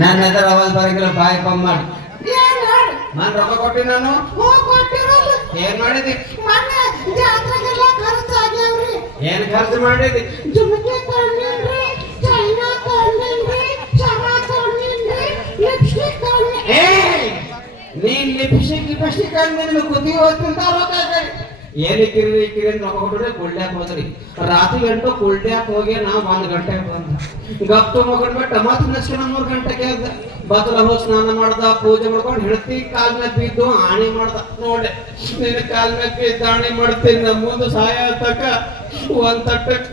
ನನ್ನ ಹೆಸರು ಅವಾಗ ಬರಂಗಿಲ್ಲ ಬಾಯಿ ಪಮ್ ಮಾಡಿ ನಾನು ರೊಕ್ಕ ಕೊಟ್ಟಿ ನಾನು ಏನ್ ಮಾಡಿದಿ ಏನ್ ಖರ್ಚು ಮಾಡಿದಿ ನೀನ್ ಲಿಪ್ಸ್ಟಿಕ್ ಅಂದ್ ಕುದಿ ಹೋಗ್ತಿಂತ ರೊಕ್ಕ ಏನಕ್ಕೆ ಕಿರಿ ರೊಕ್ಕ ಕೊಟ್ಟರೆ ಕುಳ್ಳ್ಯಾಕ ಹೋದ್ರಿ ರಾತ್ರಿ ಗಂಟು ಕುಳ್ಳ್ಯಾಕ ಹೋಗಿ ನಾವು 1 ಗಂಟೆಗೆ ಬಂದ ಗಪ್ತು ಮಗಡ್ಬಿಟ್ಟು ಮತ್ತೆ ನೆಕ್ಸ್ಟ್ 3 ಗಂಟೆಗೆ ಎದ್ದ ಬದಲ ಹೋಗಿ ಸ್ನಾನ ಮಾಡ್ದ ಪೂಜೆ ಮಾಡ್ಕೊಂಡು ಹೆಂಡತಿ ಕಾಲ್ ಮೇಲೆ ಬಿದ್ದು ಆಣಿ ಮಾಡ್ದ ನೋಡೆ ನಿನ್ನ ಕಾಲ್ ಮೇಲೆ ಬಿದ್ದು ಆಣಿ ಮಾಡ್ತೀನಿ ಮುಂದೆ ಸಹಾಯ ತಕ್ಕ ಒಂದ್ ತಟ್ಟಕ್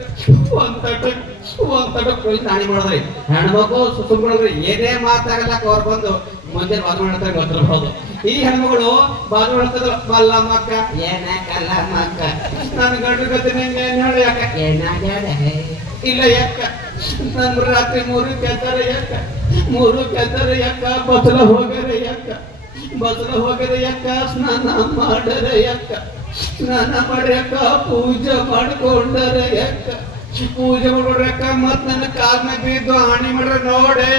ಆಣಿ ಮಾಡಿದ್ರಿ ಹೆಣ್ಮಕ್ಳು ಸುತ್ತುಗಳ್ರಿ ಏನೇ ಮಾತಾಗಲಕ್ಕ ಅವ್ರು ಬಂದು ಮುಂದೆ ಬಾಜು ಮಾಡ್ತಾರೆ ಗೊತ್ತಿರ್ಬೋದು ಈ ಹೆಣ್ಮಗಳು ಬಾಜು ಮಾಡ್ತಿದ್ರು ಮಲ್ಲಮ್ಮಕ್ಕ ಏನಕ್ಕಲ್ಲ ಮಕ್ಕ ನನ್ನ ಗಂಡು ಗತಿ ನಿಂಗೆ ಏನ್ ಹೇಳಿ ಯಾಕ ಏನಾಗ್ಯಾಡೆ ಇಲ್ಲ ಯಾಕ ನನ್ ರಾತ್ರಿ 3 ಕೆತ್ತಾರೆ ಯಾಕ ಬದಲ ಹೋಗರೆ ಯಾಕ ಸ್ನಾನ ಮಾಡರೆ ಯಾಕ ಪೂಜೆ ಮಾಡ್ಕೊಂಡರೆ ಯಾಕ ಪೂಜೆ ಮಾಡ್ಕೊಂಡ್ರಕ್ಕ ಮತ್ ನನ್ನ ಕಾಲ್ನ ಬಿದ್ದು ಹಾನಿ ಮಾಡ್ರ ನೋಡೆ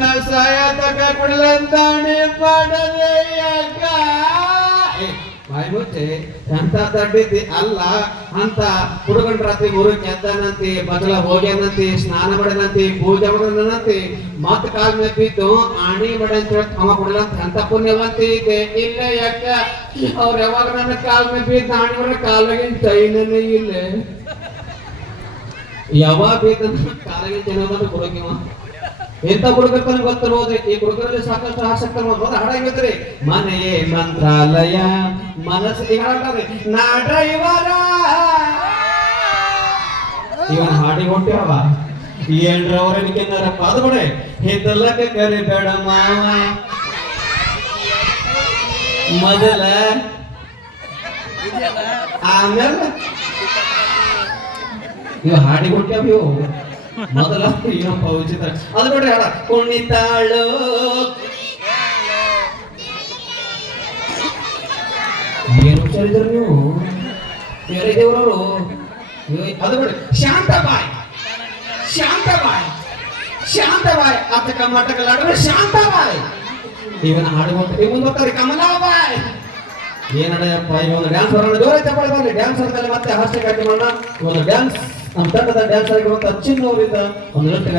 ನಾ ಸಾಯ ತಕ ಕೊಡಲ್ಲ ಅಂತ ಹಾನಿ ಮಾಡದೆ ಯಾಕ ಬಾಯಿ ಮುಚ್ಚೆ ಅಂತ ತಡ್ಡಿದ್ದಿ ಅಲ್ಲ ಅಂತ ಹುಡುಗನ್ ರಾತ್ರಿ 3 ಕೆದ್ದನಂತಿ ಬದಲ ಹೋಗ್ಯಾನಂತಿ ಸ್ನಾನ ಮಾಡನಂತಿ ಪೂಜೆ ಮಾಡನಂತಿ ಮತ್ ಕಾಲ್ ಮೇಲೆ ಬಿದ್ದು ಆಣಿ ಮಾಡ ಅಂತ ಹೇಳಿ ಅವ ಕೊಡಲ್ಲ ಅಂತ ಪುಣ್ಯವಂತಿ ಇದೆ ಇಲ್ಲ ಯಾಕ ಅವ್ರ ಯಾವಾಗ ನನ್ನ ಕಾಲ್ ಮೇಲೆ ಬಿದ್ದು ಆಣಿ ಮಾಡ ಕಾಲಾಗಿನ ಚೈನನೇ ಇಲ್ಲ ಯಾವಾಗ ಬೇಕಂತ ಕಾಲಾಗಿನ ಚೈನ ಕೊಡೋಕಿವ ಎಂತ ಹುಡುಗರ್ತನ ಗೊತ್ತಿರ್ಬೋದ್ರಿ ಈ ಹುಡುಗರಲ್ಲಿ ಸಾಕಷ್ಟು ಆಸಕ್ತಿ ಮಾಡ್ಬೋದು ಹಾಡಾಗಿದ್ರಿ ಮನೆಯೇ ಮಂತ್ರಾಲಯ ಮನಸ್ಸು ಈಗ ಹಾಡ್ರಿ ನಾ ಡ್ರೈವರ ಇವನ್ ಹಾಡಿ ಹೊಂಟಿವ ಏನ್ರವರನಿಕೆನ್ನಾರಪ್ಪ ಅದು ಬಿಡೆ ಹಿದ್ದಲಕ್ಕೆ ಕರಿಬೇಡ ಮಾವ ಮೊದಲ ಆಮೇಲೆ ಇವ ಹಾಡಿ ಹೊಂಟ್ಯಾವ ಇವು ಮೊದಲ ಏನಪ್ಪ ವಿಚಿತ್ರ ಅದು ನೋಡ್ರಿ ಹಾಡ ಕುಣಿತಾಳು ಏನು ಹುಷಾರಿದ್ರು ನೀವು ಯಾರಿದೇವ್ರವರು ಅದು ನೋಡಿ ಶಾಂತಬಾಯಿ ಅತಕ ಮಟಕಲಾಡ್ರೆ ಶಾಂತಬಾಯಿ ಇವನ್ ಹಾಡುವಂತ ಮುಂದೆ ಹೋಗ್ತಾರೆ ಕಮಲಾಬಾಯಿ ಏನಡಪ್ಪ ಇವನು ಡ್ಯಾನ್ಸ್ ಬರೋಣ ಜೋರ ಚಪ್ಪಾಳೆ ಬರಲಿ ಡ್ಯಾನ್ಸ್ ಆದ್ಮೇಲೆ ಮತ್ತೆ ಹಾಸ್ಯ ಕಾರ್ಯಕ್ರಮ ಒಂದು ಡ್ಯಾನ್ಸ್ ನಮ್ಮ ತಂಡದ ಡ್ಯಾನ್ಸ್ ಆಗಿರುವಂತ ಅಚ್ಚಿನ್ ಅವರಿಂದ ಒಂದು ನೃತ್ಯ